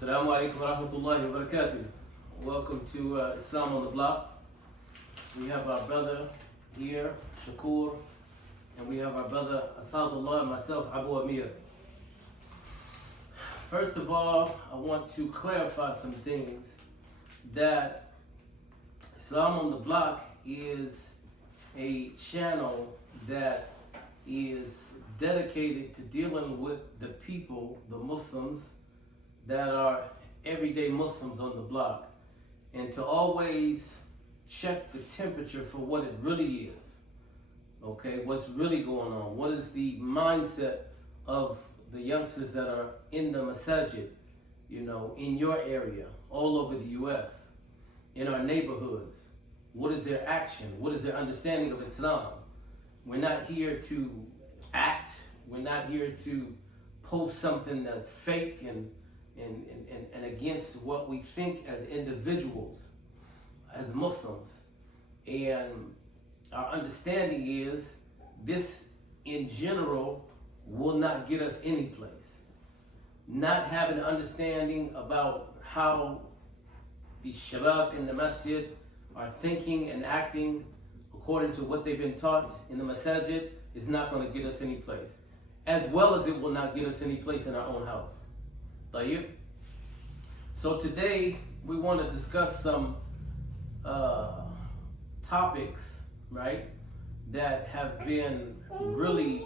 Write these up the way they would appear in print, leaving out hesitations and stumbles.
Assalamu alaikum wa rahmatullahi wa barakatuh. Welcome to Islam on the Block. We have our brother here, Shakur, and we have our brother Asadullah and myself, Abu Amir. First of all, I want to clarify some things, that Islam on the Block is a channel that is dedicated to dealing with the people, the Muslims, that are everyday Muslims on the block, and to always check the temperature for what it really is. Okay, what's really going on? What is the mindset of the youngsters that are in the masajid, in your area, all over the U.S., in our neighborhoods? What is their action? What is their understanding of Islam? We're not here to act. We're not here to post something that's fake and against what we think as individuals, as Muslims. And our understanding is this in general will not get us any place. Not having an understanding about how the shabab in the masjid are thinking and acting according to what they've been taught in the masajid is not going to get us any place. As well as it will not get us any place in our own house. Tayyib? So today we want to discuss some topics, right, that have been really,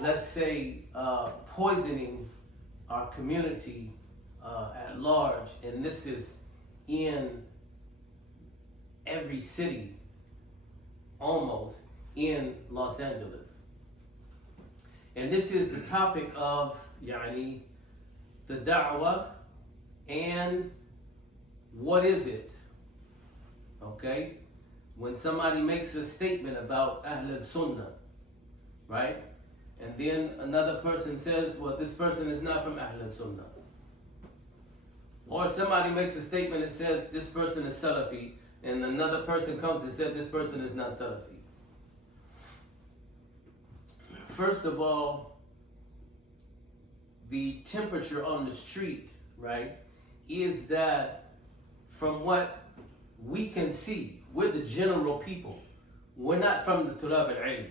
let's say, poisoning our community at large, and this is in every city, almost, in Los Angeles. And this is the topic of the da'wah, and what is it? Okay? When somebody makes a statement about Ahl al-Sunnah, right? And then another person says, well, this person is not from Ahl al-Sunnah. Or somebody makes a statement that says this person is Salafi, and another person comes and says this person is not Salafi. First of all, the temperature on the street, right, is that from what we can see, we're the general people. We're not from the Tulab al-Ilm,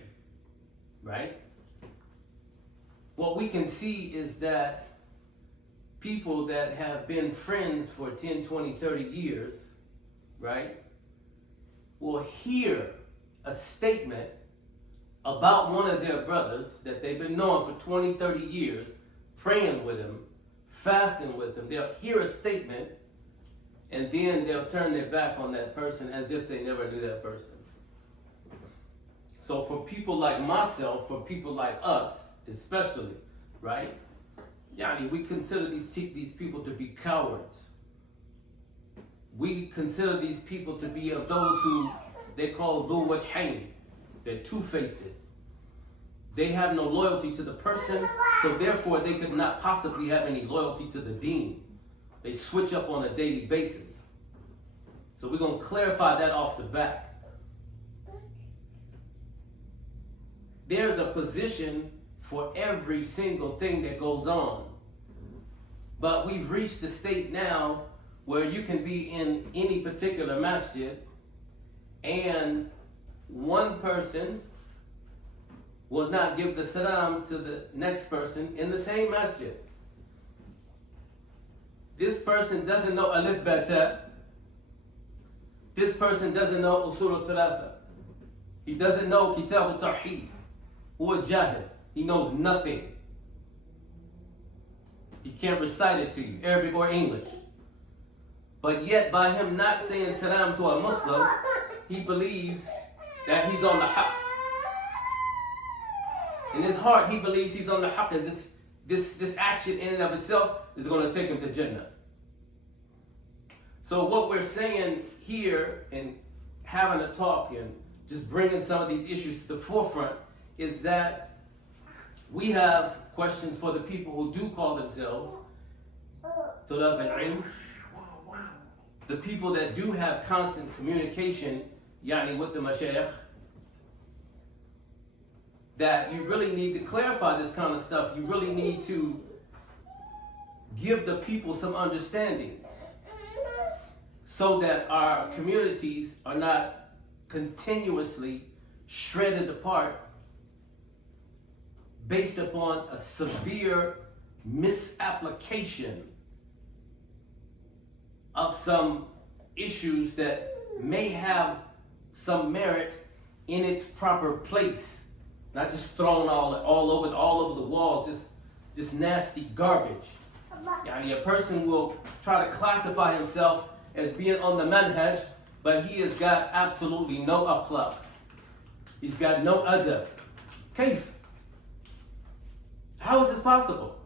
right? What we can see is that people that have been friends for 10, 20, 30 years, right, will hear a statement about one of their brothers that they've been knowing for 20, 30 years, praying with him, fasting with him. They'll hear a statement, and then they'll turn their back on that person as if they never knew that person. So for people like myself, for people like us especially, right? We consider these people to be cowards. We consider these people to be of those who they call Dhu Wajhayn. They're two-faced. They have no loyalty to the person, so therefore they could not possibly have any loyalty to the deen. They switch up on a daily basis. So we're going to clarify that off the bat. There's a position for every single thing that goes on. But we've reached the state now where you can be in any particular masjid and one person will not give the salam to the next person in the same masjid. This person doesn't know Alif Ba Ta. This person doesn't know Usul al-Thalatha. He doesn't know Kitab al-Tawheed. Huwa Jahil. He knows nothing. He can't recite it to you, Arabic or English. But yet by him not saying salam to a Muslim, he believes that he's on the haqq. In his heart, he believes he's on the haqq, as this action in and of itself is going to take him to Jannah. So what we're saying here and having a talk and just bringing some of these issues to the forefront is that we have questions for the people who do call themselves Tulab al-Ilm, the people that do have constant communication with the mashayikh, that you really need to clarify this kind of stuff. You really need to give the people some understanding so that our communities are not continuously shredded apart based upon a severe misapplication of some issues that may have some merit in its proper place, not just thrown all over the walls, just nasty garbage. Yani a person will try to classify himself as being on the manhaj, but he has got absolutely no akhlaq. He's got no adab. Kayf? How is this possible?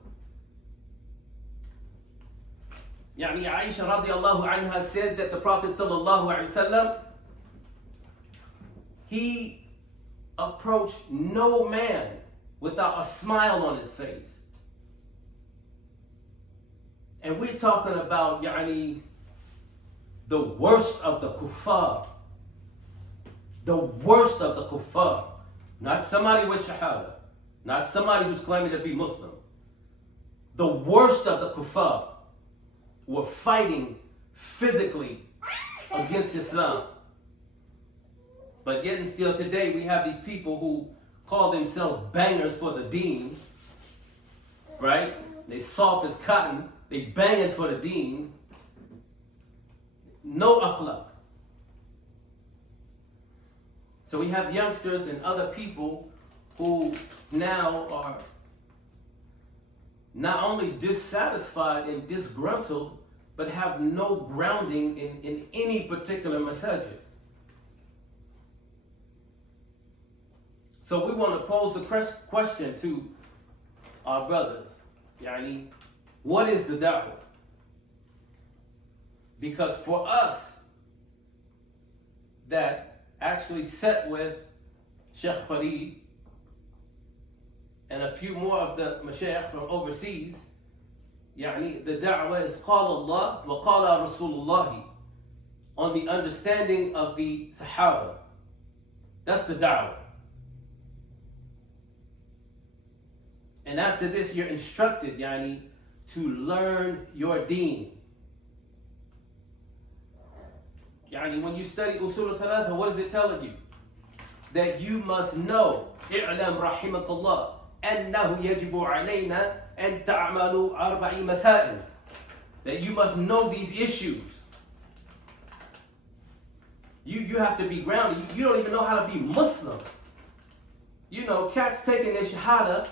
Yani Aisha radiallahu anha said that the Prophet sallallahu alaihi wasallam, he approached no man without a smile on his face. And we're talking about yani the worst of the kuffar. The worst of the kuffar. Not somebody with shahada. Not somebody who's claiming to be Muslim. The worst of the kuffar were fighting physically against Islam. But yet and still today we have these people who call themselves bangers for the deen. Right? They soft as cotton. They banging for the deen. No akhlaq. So we have youngsters and other people who now are not only dissatisfied and disgruntled, but have no grounding in any particular masajid. So we want to pose the question to our brothers. Yani, what is the da'wah? Because for us that actually sat with Sheikh Farid and a few more of the mashayikh from overseas, يعني the da'wah is قال Allah wa qala Rasulullah, on the understanding of the Sahaba. That's the da'wah. And after this you're instructed يعني to learn your deen. يعني when you study Usul al-Thalatha, what is it telling you? That you must know, اعلم رحمك الله أنه يجب علينا أن تعملوا 4 مسائل. That you must know these issues. You have to be grounded. You don't even know how to be Muslim. You know, cats taking their shahada,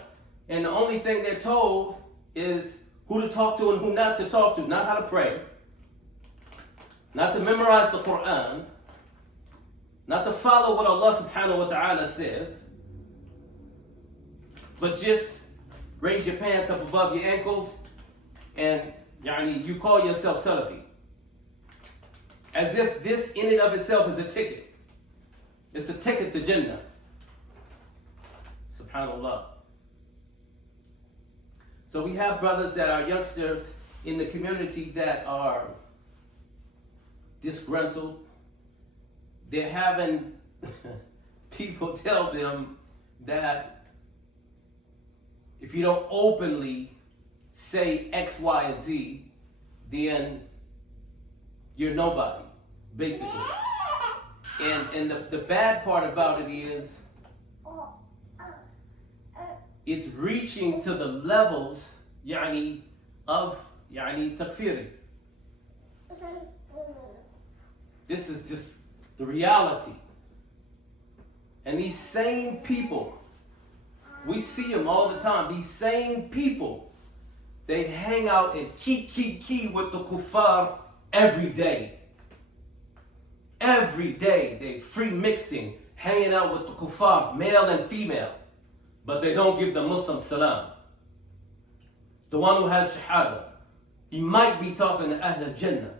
and the only thing they're told is who to talk to and who not to talk to, not how to pray, not to memorize the Quran, not to follow what Allah subhanahu wa ta'ala says, but just raise your pants up above your ankles and yani, you call yourself Salafi. As if this in and of itself is a ticket. It's a ticket to Jannah. Subhanallah. So we have brothers that are youngsters in the community that are disgruntled. They're having people tell them that if you don't openly say X, Y, and Z, then you're nobody, basically. And the bad part about it is it's reaching to the levels يعني of يعني takfiri. This is just the reality. And these same people, we see them all the time. These same people, they hang out and key with the kuffar every day. Every day they free mixing, hanging out with the kuffar, male and female. But they don't give the Muslim salam. The one who has shahada, he might be talking to Ahl al-Jannah.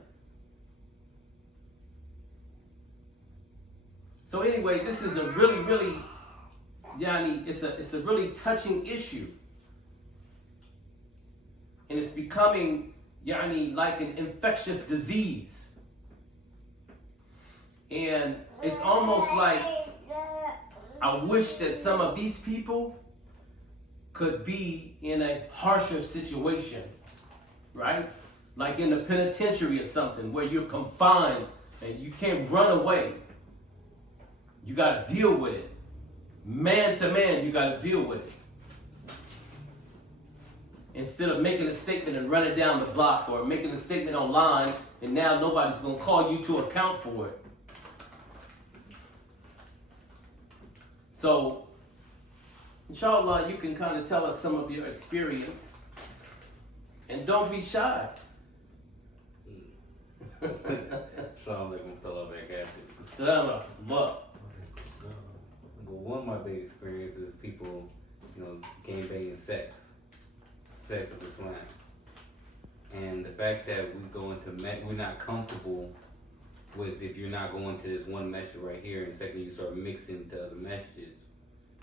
So anyway, this is a really, yani, it's a really touching issue. And it's becoming, yani, like an infectious disease. And it's almost like, I wish that some of these people could be in a harsher situation right? Like in the penitentiary or something where you're confined and you can't run away. You got to deal with it. Man to man, you got to deal with it. Instead of making a statement and running down the block, or making a statement online and now nobody's going to call you to account for it. So, inshallah, you can kind of tell us some of your experience. And don't be shy. Assalamu alaikum wa barakatuh. Assalamu alaikum. Well, one of my big experiences is people, game banging sex of Islam. And the fact that we go into, we're not comfortable with, if you're not going to this one masjid right here, and the second you start mixing to other masjids,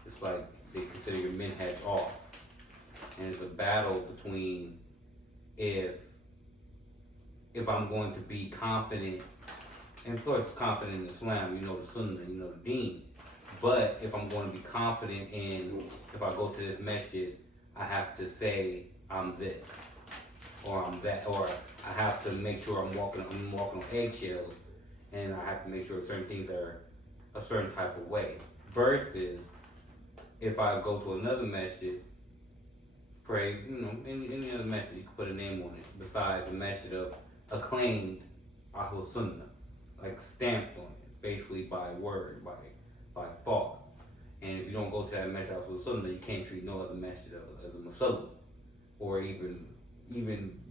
it's like they consider your minhaj off. And it's a battle between if I'm going to be confident, and of course confident in Islam, the Sunnah, the Deen, but if I'm going to be confident in, if I go to this masjid, I have to say I'm this, or I'm that, or I have to make sure I'm walking on eggshells, and I have to make sure certain things are a certain type of way. Versus if I go to another masjid, pray, any other masjid, you can put a name on it, besides the masjid of acclaimed Ahlul Sunnah, like stamped on it, basically by word, by thought. And if you don't go to that masjid of Ahlul Sunnah, you can't treat no other masjid as a Muslim, or even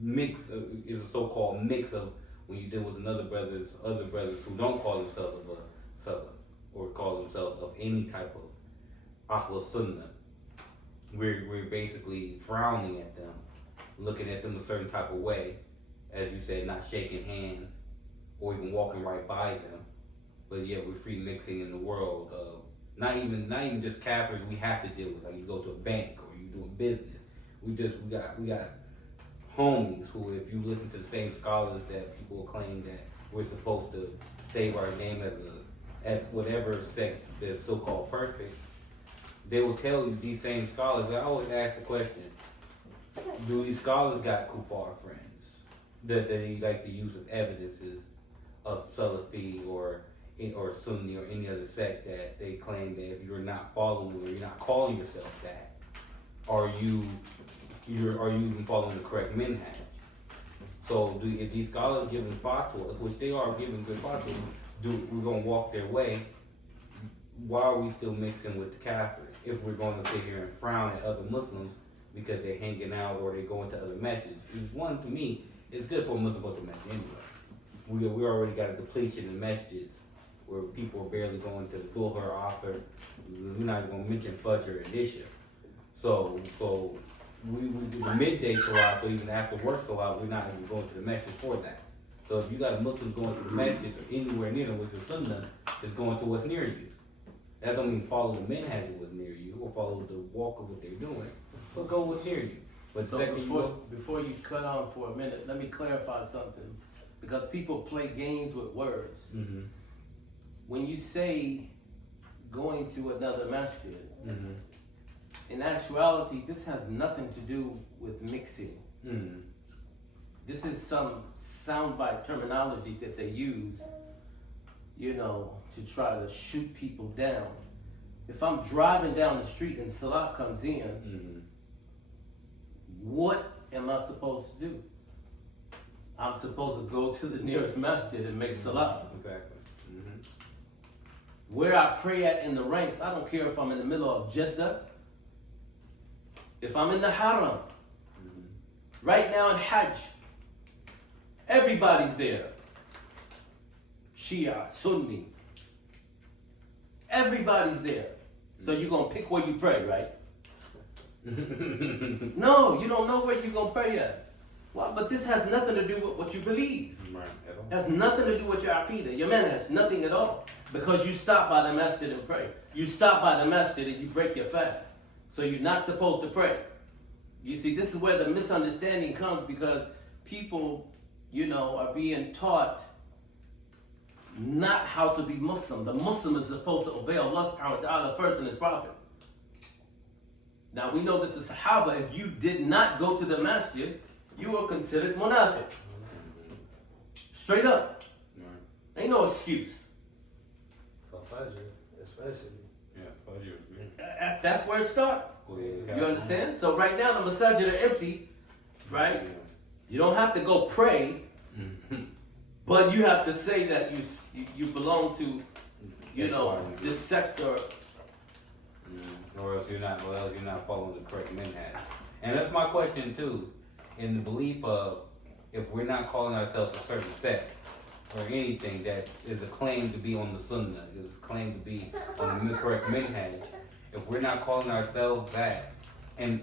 mix, is a so-called mix of when you deal with other brothers who don't call themselves of a Salaf, or call themselves of any type of Ahlul Sunnah. We're basically frowning at them, looking at them a certain type of way, as you said, not shaking hands or even walking right by them. But yet we're free mixing in the world of not even just kafirs we have to deal with. Like you go to a bank or you doing business. We got homies who, if you listen to the same scholars that people claim that we're supposed to save our name as whatever sect that's so-called perfect, they will tell you, these same scholars. I always ask the question: do these scholars got kuffar friends that they like to use as evidences of Salafi or Sunni or any other sect that they claim that if you're not following or you're not calling yourself that, are you even following the correct minhaj? So if these scholars giving fatwas, which they are giving good fatwas, we're gonna walk their way? Why are we still mixing with the kafirs if we're going to sit here and frown at other Muslims because they're hanging out or they're going to other masjids? One, to me, it's good for a Muslim to go to masjid anyway. We already got a depletion in masjids where people are barely going to the Zuhr, Asr. We're not even going to mention Fajr and Isha. So we do the midday salah, so even after work salah, we're not even going to the masjid for that. So if you got a Muslim going to the masjid or anywhere near them, with the Sunnah is going to what's near you. That don't mean follow the minhaj that was near you or follow the walk of what they're doing, but go what's near you. But so before you cut on for a minute, let me clarify something, because people play games with words. Mm-hmm. When you say going to another masjid, mm-hmm. in actuality, this has nothing to do with mixing. Mm-hmm. This is some soundbite terminology that they use, to try to shoot people down. If I'm driving down the street and salah comes in, mm-hmm. what am I supposed to do? I'm supposed to go to the nearest masjid and make salah. Exactly. Mm-hmm. Where I pray at in the ranks, I don't care if I'm in the middle of Jeddah, if I'm in the Haram, mm-hmm. right now in Hajj, everybody's there. Shia, Sunni, everybody's there. So you're going to pick where you pray, right? No, you don't know where you're going to pray at. Well, but this has nothing to do with what you believe. Right, at all. It has nothing to do with your aqidah. Your man has nothing at all. Because you stop by the masjid and pray. You stop by the masjid and you break your fast. So you're not supposed to pray. You see, this is where the misunderstanding comes, because people, are being taught not how to be Muslim. The Muslim is supposed to obey Allah subhanahu wa ta'ala first and His Prophet. Now we know that the Sahaba, if you did not go to the masjid, you are considered munafiq. Straight up. Ain't no excuse. For Fajr, especially. Yeah, Fajr. That's where it starts. Yeah. You understand? So right now the masajid are empty, right? You don't have to go pray, but you have to say that you belong to, this sector. Or else you're not following the correct minhaj. And that's my question too, in the belief of if we're not calling ourselves a certain sect or anything that is a claim to be on the sunnah, is a claim to be on the correct minhaj, if we're not calling ourselves that, and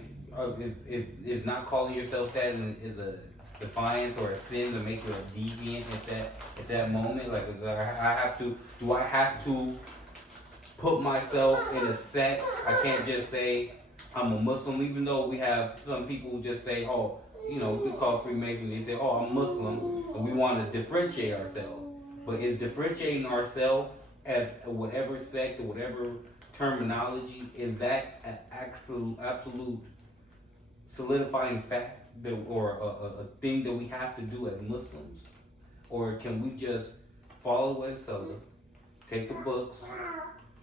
if not calling yourself that is a defiance or a sin to make you a deviant at that moment, like do I have to put myself in a sect? I can't just say I'm a Muslim, even though we have some people who just say, oh, we call Freemasons, they say, oh, I'm Muslim, and we want to differentiate ourselves. But is differentiating ourselves as whatever sect or whatever terminology, is that an absolute solidifying fact or a thing that we have to do as Muslims? Or can we just follow what it's telling, take the books,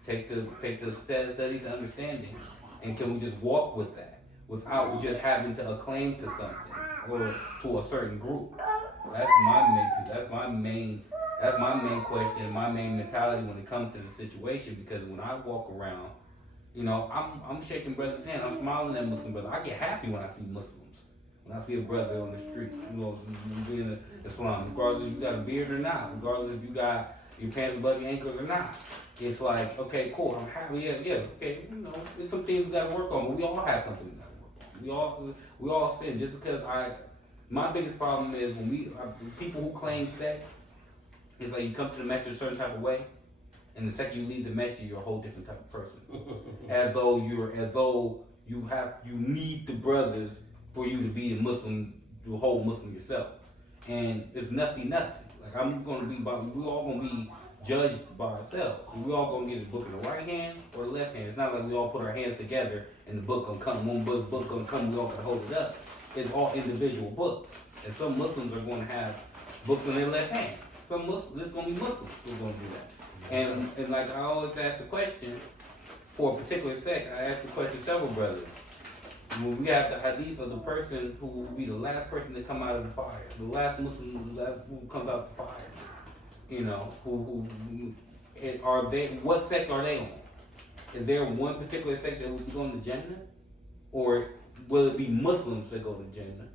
take the studies and understanding, and can we just walk with that without just having to acclaim to something or to a certain group? That's my main question, my main mentality when it comes to the situation. Because when I walk around, I'm shaking brothers' hand, I'm smiling at Muslim brothers. I get happy when I see Muslims. When I see a brother on the street, being Islam, regardless if you got a beard or not, regardless if you got your pants above your ankles or not. It's like, okay, cool, I'm happy, yeah, okay, there's some things we gotta work on, but we all have something we gotta work on. We all sin. Just because my biggest problem is when people who claim sex, it's like you come to the message a certain type of way, and the second you leave the message, you're a whole different type of person. as though you need the brothers for you to be a Muslim, the whole Muslim yourself. And it's nothing. Like we're all gonna be judged by ourselves. We all gonna get the book in the right hand or the left hand. It's not like we all put our hands together and the book gonna come. One book gonna come. We all gotta hold it up. It's all individual books, and some Muslims are going to have books in their left hand. Some Muslims, there's gonna be Muslims who's gonna do that. And like I always ask the question for a particular sect. I ask the question to several brothers. When we have the hadith of the person who will be the last person to come out of the fire, the last Muslim who comes out of the fire. What sect are they on? Is there one particular sect that will be going to Jannah? Or will it be Muslims that go to Jannah?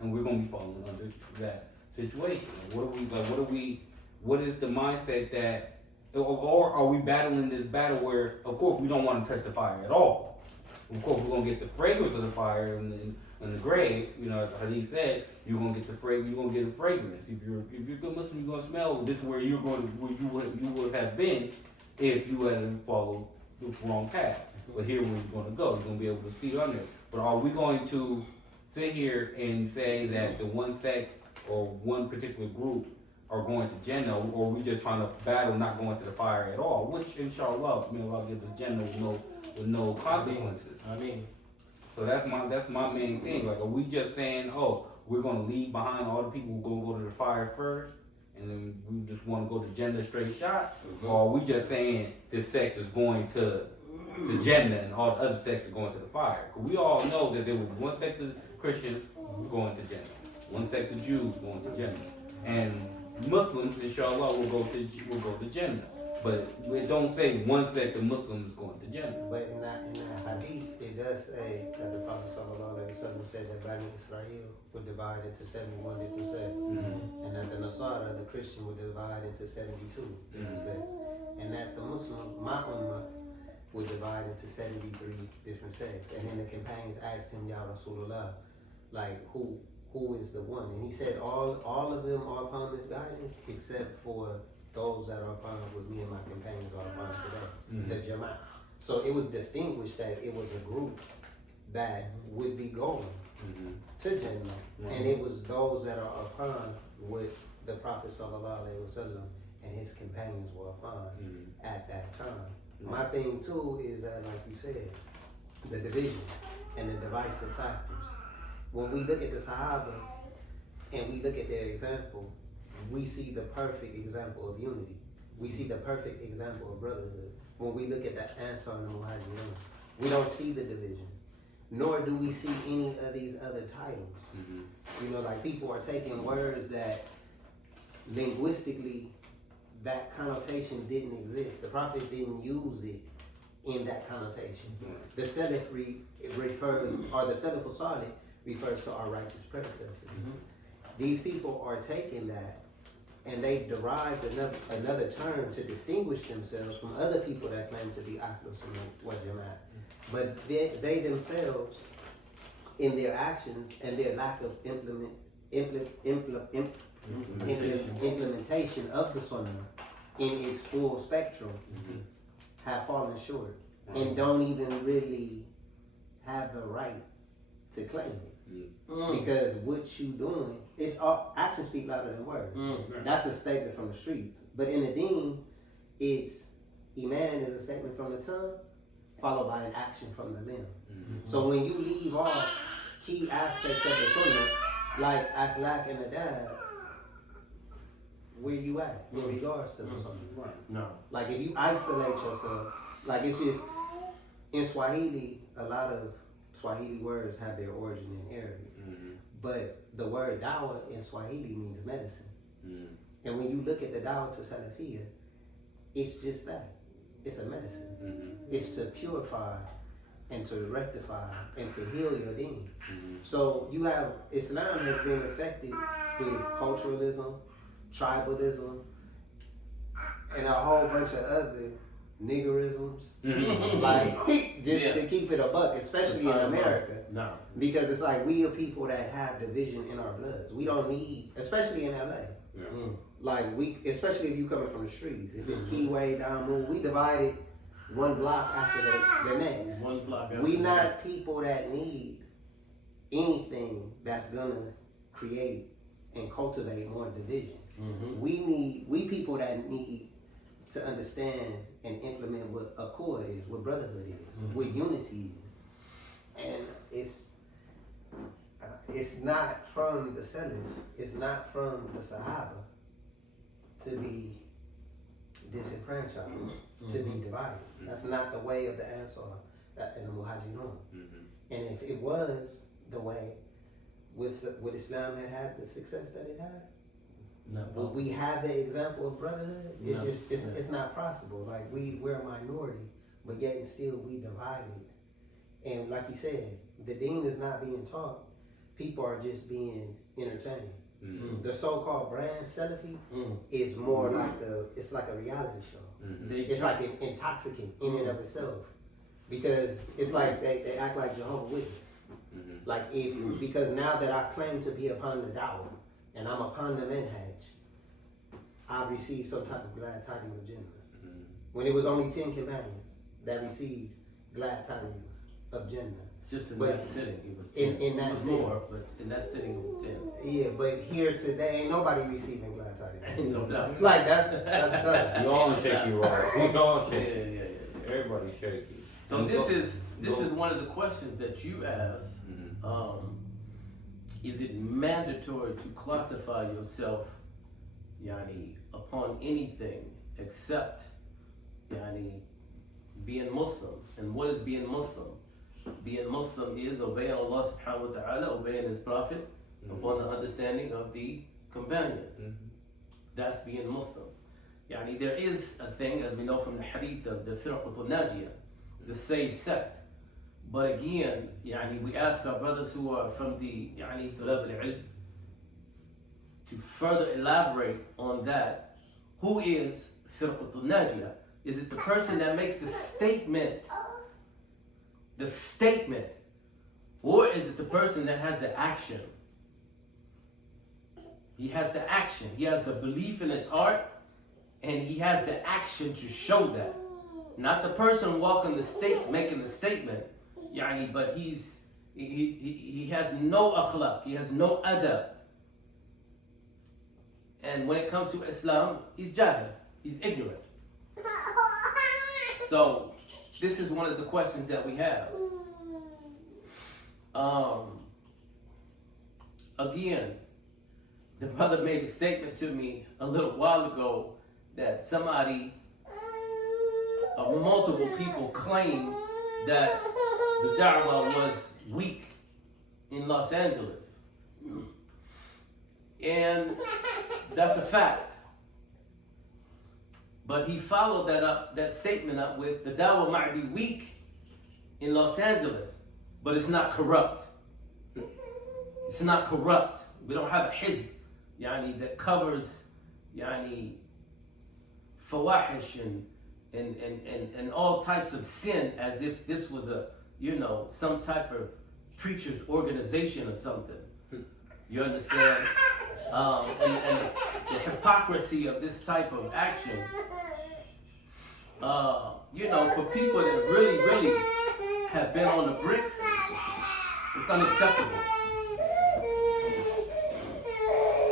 And we're going to be falling under that situation. What is the mindset that, or are we battling this battle where, of course, we don't want to touch the fire at all? Of course, we're going to get the fragrance of the fire in the grave. As the hadith said, you're going to get the fragrance. You're going to get a fragrance. If you're a good Muslim, you're going to smell. This is where you would have been if you hadn't followed the wrong path. But here we're going to go. You're going to be able to see under it. But are we going to sit here and say that the one sect or one particular group are going to Jannah, or are we just trying to battle not going to the fire at all? Which, inshallah, Allah gives the Jannah with no consequences. So that's my main thing. Like, are we just saying, oh, we're going to leave behind all the people who are going to go to the fire first, and then we just want to go to Jannah straight shot? Or are we just saying this sect is going to the Jannah and all the other sects are going to the fire? Because we all know that there was one sect of Christians going to Jannah, one sect of Jews going to Jannah, and Muslims, inshallah, will go to Jannah. But it don't say one sect of Muslims going to Jannah. But in that hadith, it does say that the Prophet sallallahu alaihi wasallam said that Bani Israel would divide into 71 different sects, and that the Nasara, the Christian, would divide into 72 different sects, and that the Muslim, my ummah, would divide into 73 different sects. And then the companions asked him, Ya Rasulullah, like who is the one? And he said all of them are upon this guidance except for those that are upon with me and my companions are upon today, the Jama'ah. So it was distinguished that it was a group that would be going to Jannah, and it was those that are upon what the Prophet sallallahu alaihi wasallam and his companions were upon at that time. My thing too is that, like you said, the division and the divisive factors. When we look at the Sahaba, and we look at their example, we see the perfect example of unity. We see the perfect example of brotherhood. When we look at the Ansar and the Muhajirun, we don't see the division, nor do we see any of these other titles. You know, like people are taking words that linguistically that connotation didn't exist. The Prophet didn't use it in that connotation. The Salaf refers, or the Salaf Salih refers to our righteous predecessors. These people are taking that and they derived another term to distinguish themselves from other people that claim to be Ahlus Sunnah wal Jama'ah. But they themselves, in their actions and their lack of implementation of the Sunnah in its full spectrum, have fallen short and don't even really have the right to claim it. Because what you doing, it's all, actions speak louder than words. That's a statement from the streets. But in the deen, it's Iman is a statement from the tongue, followed by an action from the limb. So when you leave off key aspects of the Sunnah, like akhlaq and adab, where you at in regards to the Sunnah? No. Like if you isolate yourself, like it's just, in Swahili, a lot of Swahili words have their origin in Arabic. But the word dawah in Swahili means medicine. And when you look at the dawah to Salafiyya, it's just that. It's a medicine. It's to purify and to rectify and to heal your deen. So you have, Islam has been affected with culturalism, tribalism, and a whole bunch of other niggerisms. Like, just to keep it a buck, especially in America. No. Because it's like we are people that have division in our bloods. We don't need, especially in LA. Like we, especially if you coming from the streets. If it's Keyway, Down Moon, we divided one block after the next. One block after We the not next. people that need anything that's gonna create and cultivate more division. We people that need to understand and implement what accord is, what brotherhood is, what unity is, and it's not from the Salaf, it's not from the Sahaba to be disenfranchised, to be divided. That's not the way of the Ansar and the Muhajirun. And if it was the way, would Islam had the success that it had? Would we have the example of brotherhood? It's just it's not possible. Like we're a minority, but yet and still we divided. And like you said, the deen is not being taught. People are just being entertained. The so-called brand Salafi is more like a reality show. It's like an intoxicant in and of itself. Because it's like they act like Jehovah's Witness. Like because now that I claim to be upon the dawah and I'm upon the minhaj, I've received some type of glad tidings of Jannah. When it was only 10 companions that received glad tidings of Jannah. Just in that sitting, it was 10. In that it was sitting. more, but in that sitting, it was 10. Yeah, but here today, ain't nobody receiving glad tidings. Ain't no doubt. Like that's done. You all shaky, right? We all shaky. Yeah. Everybody's shaky. So this is one of the questions that you asked. Is it mandatory to classify yourself, yani, upon anything except, yani, being Muslim? And what is being Muslim? Being Muslim is obeying Allah subhanahu wa ta'ala, obeying His Prophet, upon the understanding of the companions. That's being Muslim. Yani, there is a thing, as we know from the hadith of the Firqatul Najiyah, the saved sect. But again, yani, we ask our brothers who are from the yani, Tulab al-Ilm to further elaborate on that. Who is Firqatul Najiyah? Is it the person that makes the statement? Or is it the person that has the action? He has the action. He has the belief in his heart, and he has the action to show that. Not the person walking the state, making the statement, yani, but he has no akhlaq, he has no adab. And when it comes to Islam, he's jahil, he's ignorant. So this is one of the questions that we have. Again, the brother made a statement to me a little while ago that multiple people claim that the da'wah was weak in Los Angeles. And that's a fact. But he followed that statement up with, the da'wah might be weak in Los Angeles, but it's not corrupt. It's not corrupt. We don't have a hizb, that covers, fawahish and all types of sin, as if this was some type of preacher's organization or something. You understand? And the hypocrisy of this type of action, for people that really, really have been on the bricks, it's unacceptable.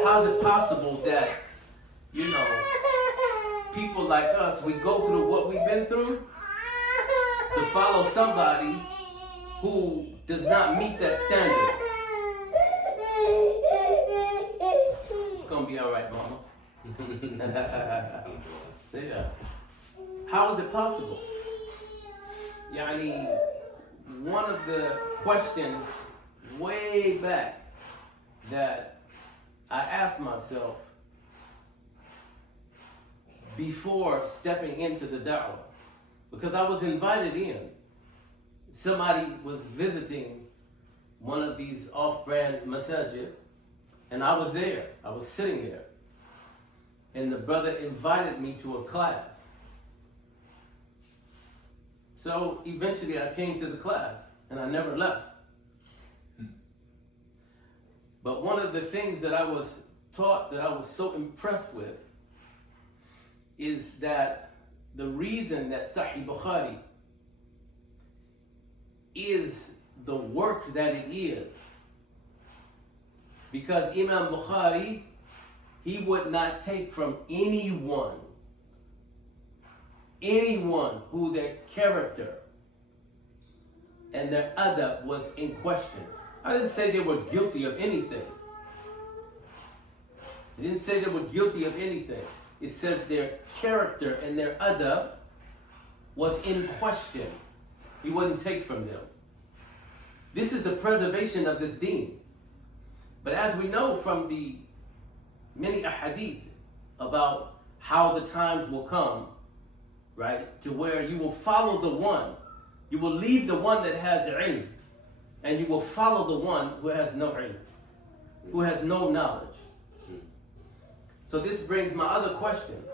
How is it possible that, people like us, we go through what we've been through to follow somebody who does not meet that standard? It's gonna be all right, Mama. Yeah. How is it possible? One of the questions way back that I asked myself before stepping into the da'wah, because I was invited in. Somebody was visiting one of these off-brand masajid, and I was there. I was sitting there. And the brother invited me to a class. So eventually I came to the class, and I never left. But one of the things that I was taught, that I was so impressed with, is that the reason that Sahih Bukhari is the work that it is, because Imam Bukhari, he would not take from anyone who their character and their adab was in question. I didn't say they were guilty of anything. I didn't say they were guilty of anything. It says their character and their adab was in question. He wouldn't take from them. This is the preservation of this deen. But as we know from the many ahadith about how the times will come, right, to where you will follow the one, you will leave the one that has ilm, and you will follow the one who has no ilm, who has no knowledge. So this brings my other question.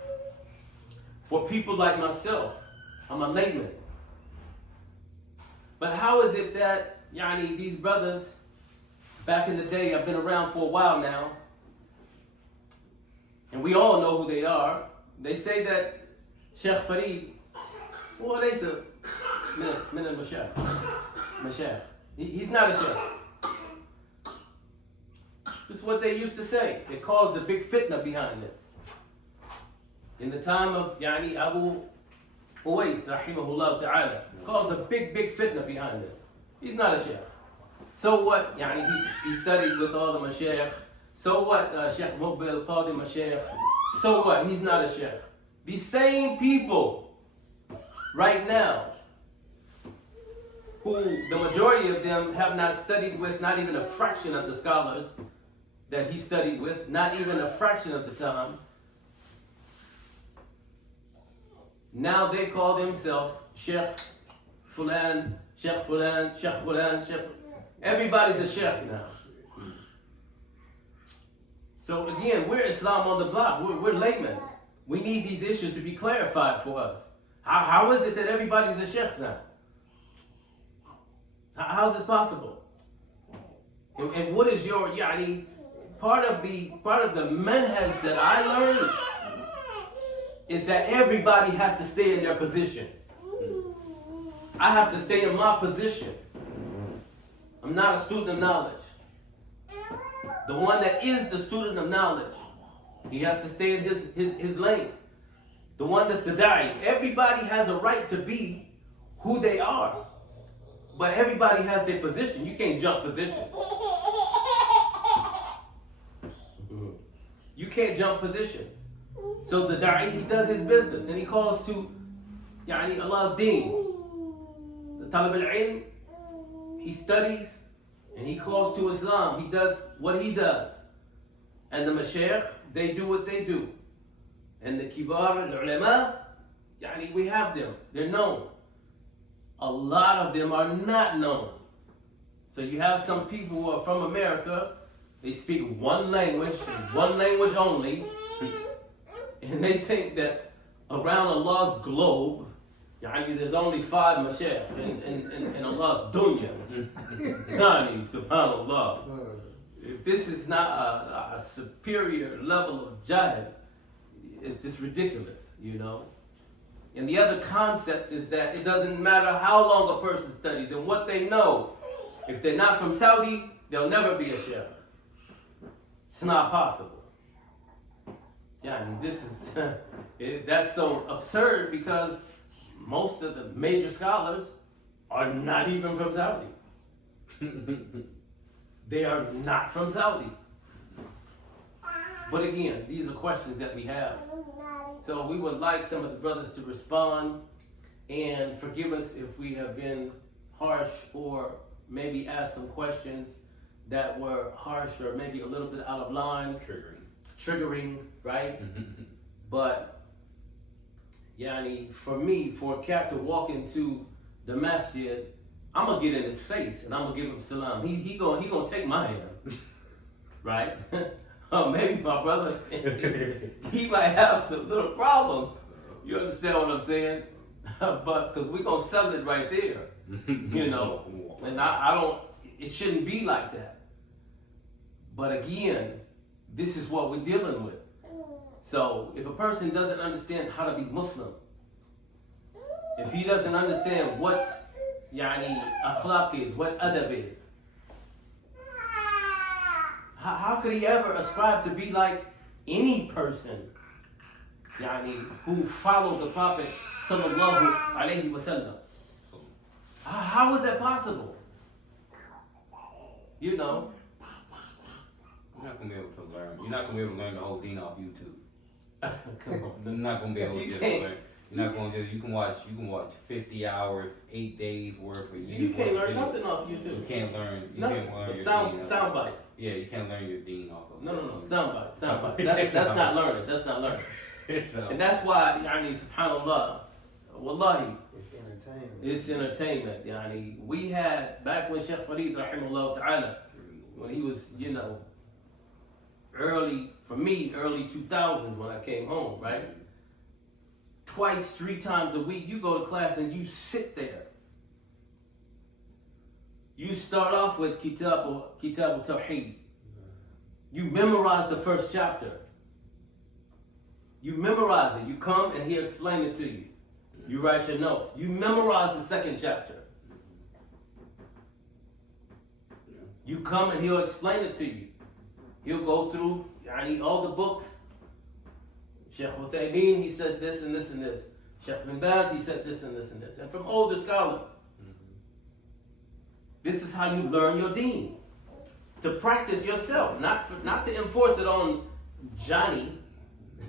For people like myself, I'm a layman. But how is it that, these brothers, back in the day, I've been around for a while now, and we all know who they are. They say that Sheikh Farid, well, they say, min al-mashayikh. He's not a sheikh. This is what they used to say. It caused a big fitna behind this. In the time of Abu Uwais, rahimahullah ta'ala, caused a big fitna behind this. He's not a sheikh. So what? He studied with all the mashayikh. So what? Sheikh Muqbil Qadi mashayikh. So what? He's not a sheikh. These same people right now, who the majority of them have not studied with, not even a fraction of the scholars that he studied with, not even a fraction of the time. Now they call themselves Sheikh Fulan, Sheikh Fulan, Sheikh Fulan, Sheikh. Everybody's a sheikh now. So again, we're Islam on the block. We're laymen. We need these issues to be clarified for us. How is it that everybody's a sheikh now? How is this possible? And what is your part of the manhaj that I learned is that everybody has to stay in their position. I have to stay in my position. I'm not a student of knowledge. The one that is the student of knowledge, he has to stay in his lane. The one that's the da'i. Everybody has a right to be who they are. But everybody has their position. You can't jump positions. You can't jump positions. So the da'i, he does his business and he calls to yani Allah's deen. The talib al-ilm, he studies and he calls to Islam. He does what he does. And the mashayikh, they do what they do. And the kibar al-ulama, yani we have them. They're known. A lot of them are not known. So you have some people who are from America, they speak one language only, and they think that around Allah's globe, yani there's only 5 mashayikh in Allah's dunya. Yani, subhanallah. If this is not a superior level of jahil, it's just ridiculous, you know. And the other concept is that it doesn't matter how long a person studies and what they know. If they're not from Saudi, they'll never be a sheikh. It's not possible. Yeah, I mean, this is, that's so absurd because most of the major scholars are not even from Saudi. They are not from Saudi. But again, these are questions that we have. So we would like some of the brothers to respond and forgive us if we have been harsh or maybe ask some questions that were harsh or maybe a little bit out of line. Triggering, right? But, yani, for me, for a cat to walk into the masjid, I'm going to get in his face and I'm going to give him salam. He gonna take my hand, right? Maybe my brother, he might have some little problems. You understand what I'm saying? But because we're going to settle it right there, you know. And I don't, it shouldn't be like that. But again, this is what we're dealing with. So if a person doesn't understand how to be Muslim, if he doesn't understand what yani akhlaq is, what adab is, how could he ever ascribe to be like any person yani, who followed the Prophet sallallahu alaihi wasallam? How is that possible? You know, you're not gonna be able to learn. You're not gonna be able to learn the whole deen off YouTube. Come on. You're not gonna be able to just learn. You're not gonna just. You can watch 50 hours, 8 days worth of You can't learn nothing off YouTube. You can't learn. You Nothing. can't learn your Sound bites. Yeah, you can't learn your deen off of. No. Sound bites. That's not learning. That's not learning. And that's why, yani, subhanallah, wallahi, It's entertainment. it's entertainment. Yani, we had, back when Sheikh Farid, rahimahullah ta'ala, when he was, you know, early 2000s when I came home, right? Twice, 3 times a week, you go to class and you sit there. You start off with Kitab al-Tawheed. You memorize the first chapter. You memorize it. You come and he'll explain it to you. You write your notes. You memorize the second chapter. You come and he'll explain it to you. He'll go through all the books. Sheikh Uthaymeen, he says this and this and this. Sheikh Bin Baz, he said this and this and this. And from older scholars. This is how you learn your deen. To practice yourself, not to enforce it on Johnny.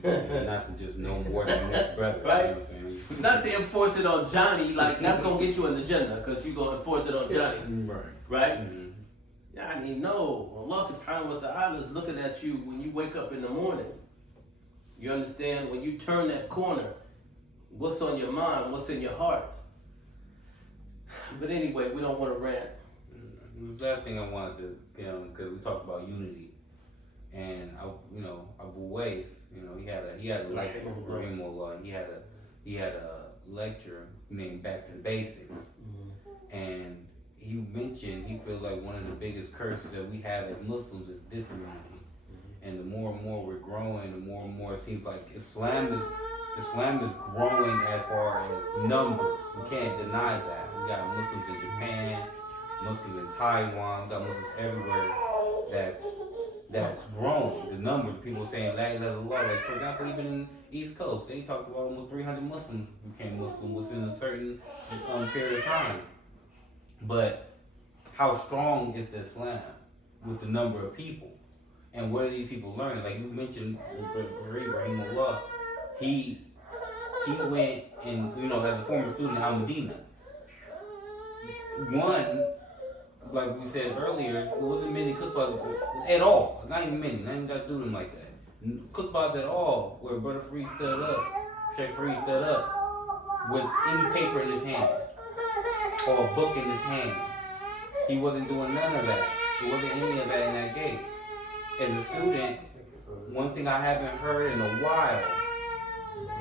Not to just know more than the next brother. Right? You know what I'm saying? Not to enforce it on Johnny, like that's gonna get you in the Jannah, because you're gonna enforce it on Johnny. Right? Yeah, I mean, no. Allah subhanahu wa ta'ala is looking at you when you wake up in the morning. You understand? When you turn that corner, what's on your mind, what's in your heart. But anyway, we don't want to rant. The last thing I wanted to, because we talked about unity, and Abu Wais, he had a lecture. Rahimahullah, he had a lecture named Back to the Basics, and he mentioned he feels like one of the biggest curses that we have as Muslims is disunity. And the more and more we're growing, the more and more it seems like Islam is growing as far as numbers. We can't deny that. We got Muslims in Japan, Muslims in Taiwan, we got Muslims everywhere that's growing. The number of people saying La ilaha illallah, like for example, even in East Coast, they talked about almost 300 Muslims became Muslim within a certain period of time. But how strong is the Islam with the number of people? And what are these people learning? Like you mentioned, Rahimullah, he went and, as a former student at Al Medina, one, like we said earlier, there wasn't many cookbooks at all. Not even many. Not even got to do them like that. Cookbooks at all where Brother Fareed stood up, Sheikh Fareed stood up with any paper in his hand or a book in his hand. He wasn't doing none of that. There wasn't any of that in that gate. As a student, one thing I haven't heard in a while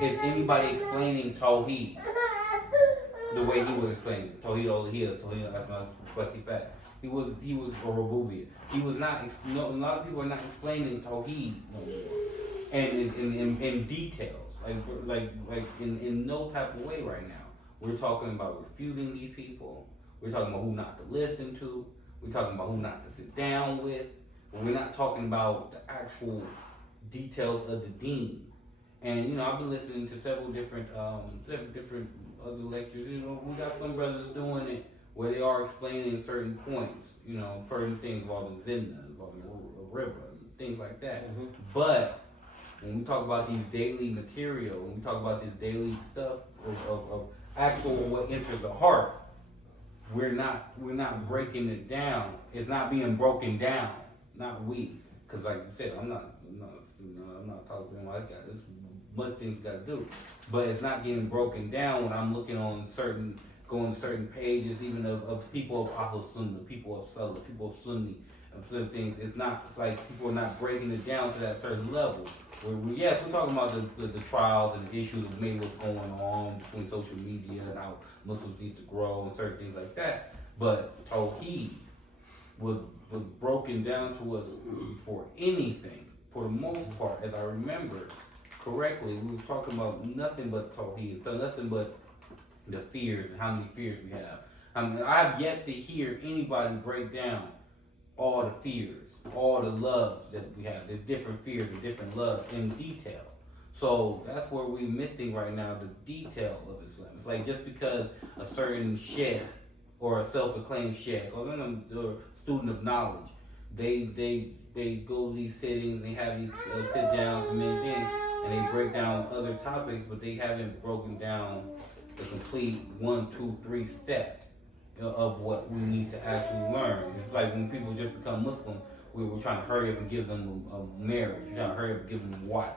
is anybody explaining Tawheed the way he was explaining Tawheed Uluhiyya, Tawheed Asma wa Sifat. He was a Rububiyyah. He was not. A lot of people are not explaining Tawheed no more, and in details, like in no type of way right now. We're talking about refuting these people. We're talking about who not to listen to. We're talking about who not to sit down with. But we're not talking about the actual details of the deen. And I've been listening to several different other lectures. We got some brothers doing it where they are explaining certain points. Certain things involving Zimna, involving a river, things like that. Mm-hmm. But when we talk about these daily material, when we talk about this daily stuff of actual what enters the heart, we're not breaking it down. It's not being broken down. Not we, because like you said, I'm not talking like that. There's much things got to do, but it's not getting broken down when I'm looking on going to certain pages, even of people of Ahl Sunnah, people of Salaf, people of Sunni, of certain things. It's like people are not breaking it down to that certain level. We're talking about the trials and the issues of maybe what's going on between social media and how Muslims need to grow and certain things like that. But Tawheed was broken down to us for anything, for the most part, as I remember correctly. We were talking about nothing but Tawheed, so nothing but the fears and how many fears we have. I mean, I've yet to hear anybody break down all the fears, all the loves that we have, the different fears and different loves in detail. So that's where we're missing right now, the detail of Islam. It's like just because a certain sheikh or a self-acclaimed sheikh or a student of knowledge, they go to these sittings, they have these sit downs and many things, and they break down other topics, but they haven't broken down the complete 1, 2, 3 step of what we need to actually learn. It's like when people just become Muslim, we're trying to hurry up and give them a marriage. We're trying to hurry up and give them a wife.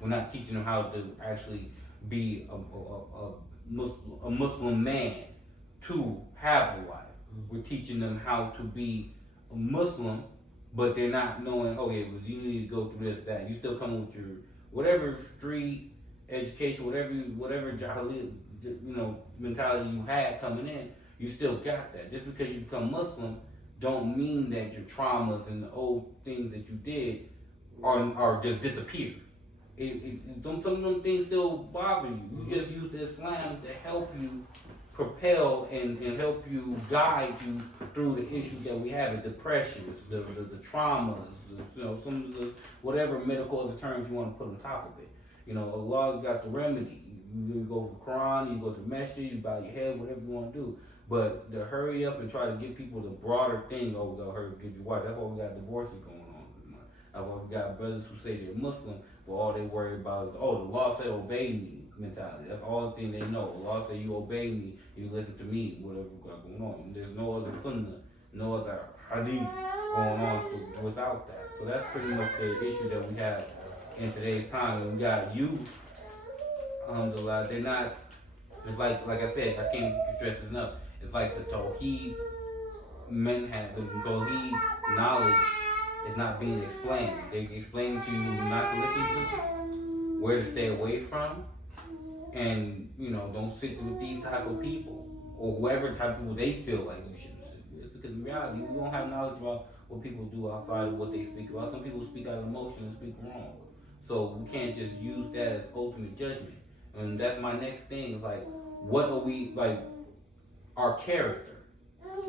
We're not teaching them how to actually be a Muslim man to have a wife. We're teaching them how to be a Muslim, but they're not knowing, well, you need to go through this, that. You still come with your whatever street education, whatever jahiliyyah, mentality you had coming in, you still got that. Just because you become Muslim don't mean that your traumas and the old things that you did are just disappeared. Some of them things still bother you. You just use Islam to help you propel and help you guide you through the issues that we have, the depressions, the traumas, some of the whatever medical terms you want to put on top of it. Allah got the remedy. You go to the Quran, you go to the masjid, you bow your head, whatever you want to do. But to hurry up and try to give people the broader thing, we gotta hurry up and get your wife. That's why we got divorces going on. That's why we got brothers who say they're Muslim, but all they worry about is, the law said obey me mentality. That's all the thing they know. The law said you obey me, you listen to me, whatever got going on. And there's no other sunnah, no other hadith going on without that. So that's pretty much the issue that we have in today's time. And we got youth, alhamdulillah, they're not, it's like I said, I can't stress this enough. It's like the Tawheed the Tawheed knowledge is not being explained. They explain to you not to listen to, where to stay away from, and don't sit with these type of people or whoever type of people they feel like you shouldn't sit with. Because in reality, we don't have knowledge about what people do outside of what they speak about. Some people speak out of emotion and speak wrong. So we can't just use that as ultimate judgment. And that's my next thing. Is like, what are we like? Our character.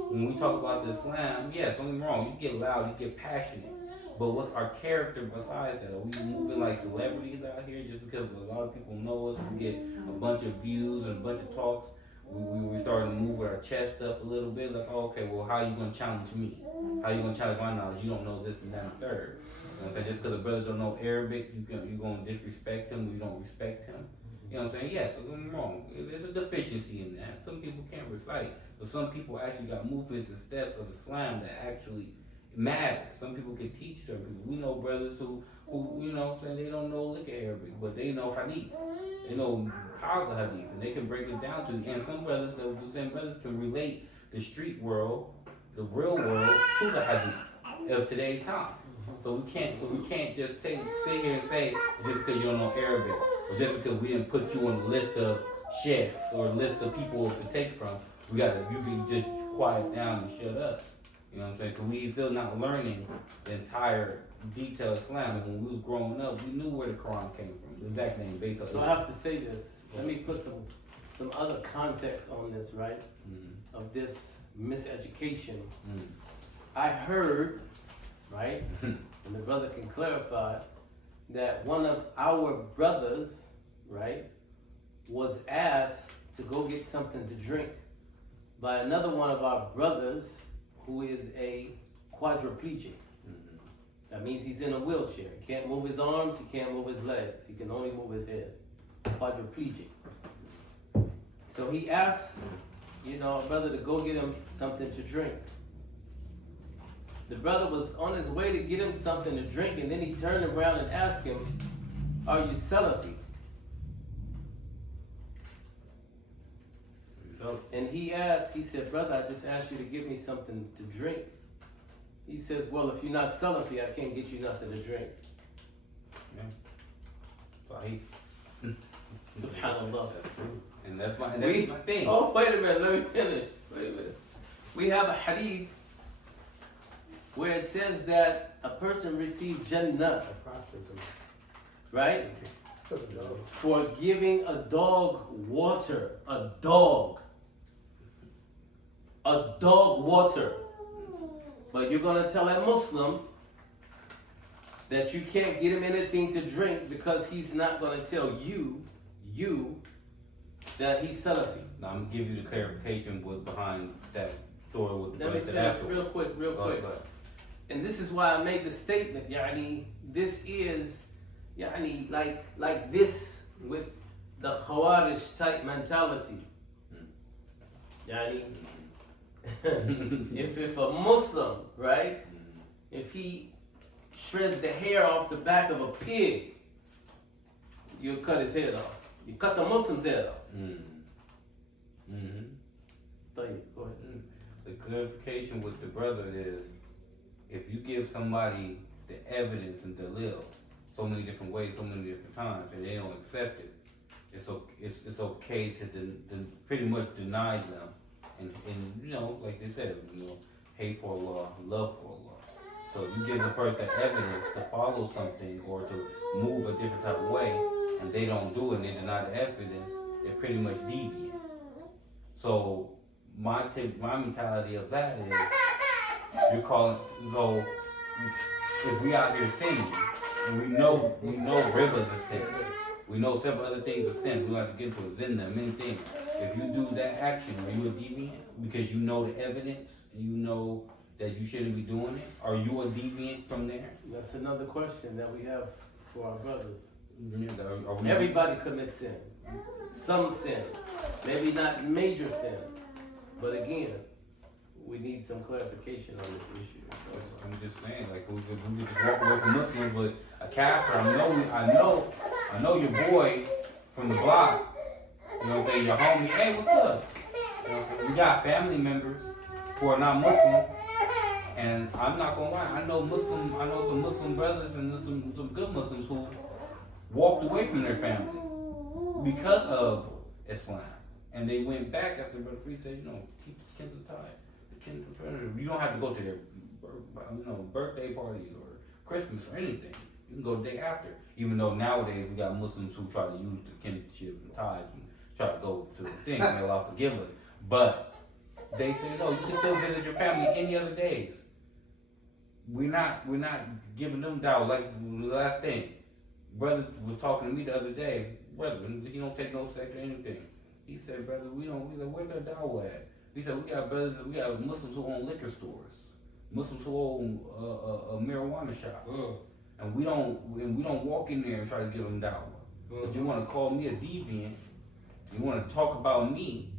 When we talk about the Islam, yes, don't get me wrong, you get loud, you get passionate. But what's our character besides that? Are we moving like celebrities out here just because a lot of people know us? We get a bunch of views and a bunch of talks. We starting to move our chest up a little bit. Like, okay, well, how are you going to challenge me? How are you going to challenge my knowledge? You don't know this and that and third. what I'm saying? Just because a brother don't know Arabic, you gonna disrespect him, or you don't respect him. You know what I'm saying? Yes, I'm wrong. There's a deficiency in that. Some people can't recite, but some people actually got movements and steps of Islam that actually matter. Some people can teach them. We know brothers who you know what I'm saying, they don't know lick Arabic, but they know hadith. They know how the hadith, and they can break it down to you. And some brothers, the same brothers, can relate the street world, the real world, to the hadith of today's time. So we can't just sit here and say just because you don't know Arabic, or just because we didn't put you on the list of sheikhs or a list of people to take from, you can just quiet down and shut up. You know what I'm saying? Because we still not learning the entire detailed Islam. And when we was growing up, we knew where the Quran came from. The exact name, Beit So I have to say this. Let me put some other context on this, right? Mm-hmm. Of this miseducation. Mm-hmm. I heard, right, and the brother can clarify, that one of our brothers, right, was asked to go get something to drink by another one of our brothers who is a quadriplegic. Mm-hmm. That means he's in a wheelchair. He can't move his arms, he can't move his legs. He can only move his head. Quadriplegic. So he asked, a brother to go get him something to drink. The brother was on his way to get him something to drink, and then he turned around and asked him, "Are you Salafi?" So, And he said, "Brother, I just asked you to give me something to drink." He says, "Well, if you're not Salafi, I can't get you nothing to drink." yeah. So he. Subhanallah. That's true. And that's my thing. Oh, wait a minute, let me finish. Wait a minute. We have a hadith where it says that a person received Jannah, A prostitute. right? No. For giving a dog water. A dog water. But you're going to tell a Muslim that you can't get him anything to drink because he's not going to tell you that he's Salafi. Now I'm gonna give you the clarification behind that story with the Let me brother finish afterwards. real quick. Go ahead. And this is why I made the statement, this is, like this with the Khawarij type mentality. If a Muslim, right, if he shreds the hair off the back of a pig, you'll cut his head off. You cut the Muslim's head off. Go ahead. The clarification with the brother is, if you give somebody the evidence and the live so many different ways, so many different times, and they don't accept it, it's okay to pretty much deny them, and like they said, hate for Allah, love for Allah. So if you give the person evidence to follow something or to move a different type of way, and they don't do it, and they deny the evidence, they're pretty much deviant. So my mentality of that is, you're calling, so if we out here sinning, and we know rivers are sin, we know several other things are sin, we don't have to get into a zinna, many things. If you do that action, are you a deviant? Because you know the evidence, and you know that you shouldn't be doing it? Are you a deviant from there? That's another question that we have for our brothers. Are we- Everybody commits sin. Some sin. Maybe not major sin. But again, we need some clarification on this issue. I'm just saying, like, we just walk away from Muslims with a kafir. I know your boy from the block. You know what I'm saying? Your homie. Hey, what's up? You know what I'm saying? We got family members who are not Muslim, and I'm not gonna lie. I know some Muslim brothers and some good Muslims who walked away from their family because of Islam, and they went back after Brother Free said, keep the kindle tie. You don't have to go to their birthday party or Christmas or anything. You can go the day after. Even though nowadays we got Muslims who try to use the kinship and ties and try to go to the thing, may Allah forgive us. But they say, no, you can still visit your family any other days. We're not giving them dawah. Like the last thing, brother was talking to me the other day. Brother, he don't take no sex or anything. He said, brother, we don't. He's like, where's our dawah at? He said, we got Muslims who own liquor stores, Muslims who own a marijuana shop. And and we don't walk in there and try to give them dawah. But you want to call me a deviant, you want to talk about me,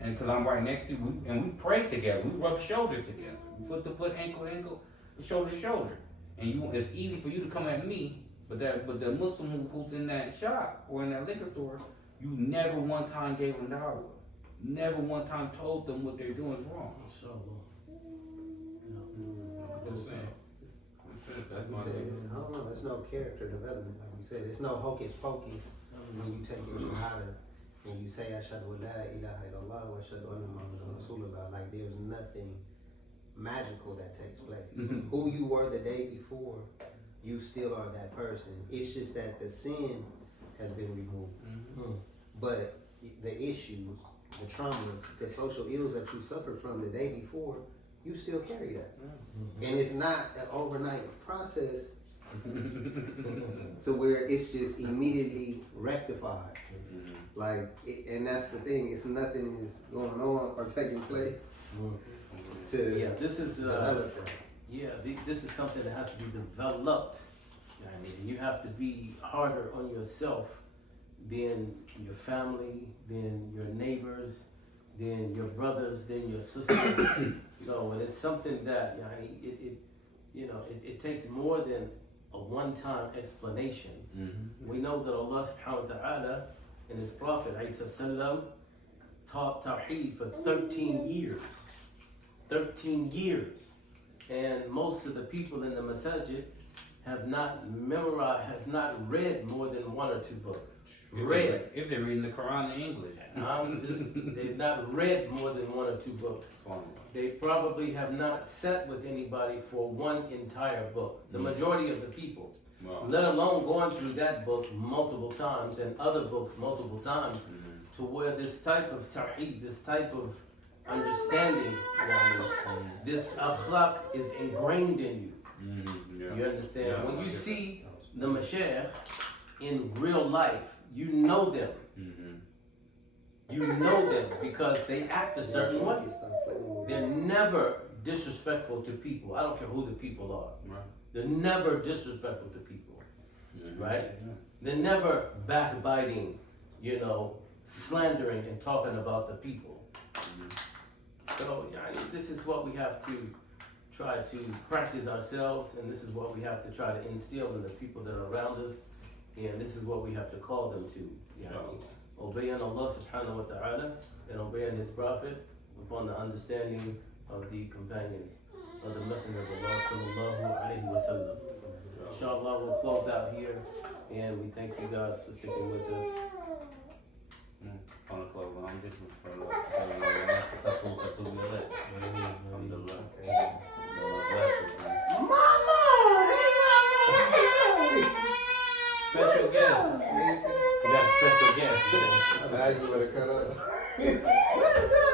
and because I'm right next to you, and we pray together, we rub shoulders together, foot to foot, ankle to ankle, shoulder to shoulder, and it's easy for you to come at me, but the Muslim who's in that shop or in that liquor store, you never one time gave them dawah, never one time told them what they're doing is wrong. That's You my said opinion. I don't know. It's no character development, like you said. It's no hocus pocus when you take your shahada and you say Ashhadu an la ilaha illallah wa ashhadu anna Muhammadan Rasulullah. Like there's nothing magical that takes place. Who you were the day before, you still are that person. It's just that the sin has been removed, but the issues, the traumas, the social ills that you suffered from the day before, you still carry that. And it's not an overnight process to where it's just immediately rectified. And that's the thing, it's nothing is going on or taking place to This is develop that. this is something that has to be developed. And you have to be harder on yourself than your family, than your neighbors, than your brothers, than your sisters. So it's something that it takes more than a one-time explanation. We know that Allah subhanahu wa ta'ala and His Prophet ﷺ taught Tawheed for 13 years. 13 years. And most of the people in the masajid have not memorized, have not read more than one or two books. If they're reading the Quran in English. They've not read more than one or two books. They probably have not sat with anybody for one entire book. The majority of the people. Wow. Let alone going through that book multiple times and other books multiple times, to where this type of tawheed, this type of understanding, this akhlaq is ingrained in you. You understand? Yeah, when you see the mashaykh in real life, you know them. You know them because they act a certain way. They're never disrespectful to people. I don't care who the people are. Right. They're never disrespectful to people. Right? They're never backbiting, slandering and talking about the people. So this is what we have to try to practice ourselves, and this is what we have to try to instill in the people that are around us, and this is what we have to call them to. Obeying Allah subhanahu wa ta'ala and obeying His Prophet upon the understanding of the companions of the Messenger of Allah sallallahu alayhi wa sallam. Inshallah, we'll close out here, and we thank you guys for sticking with us. On the close, I'm just special guest. We got a special guest. Now you better cut up. What is that?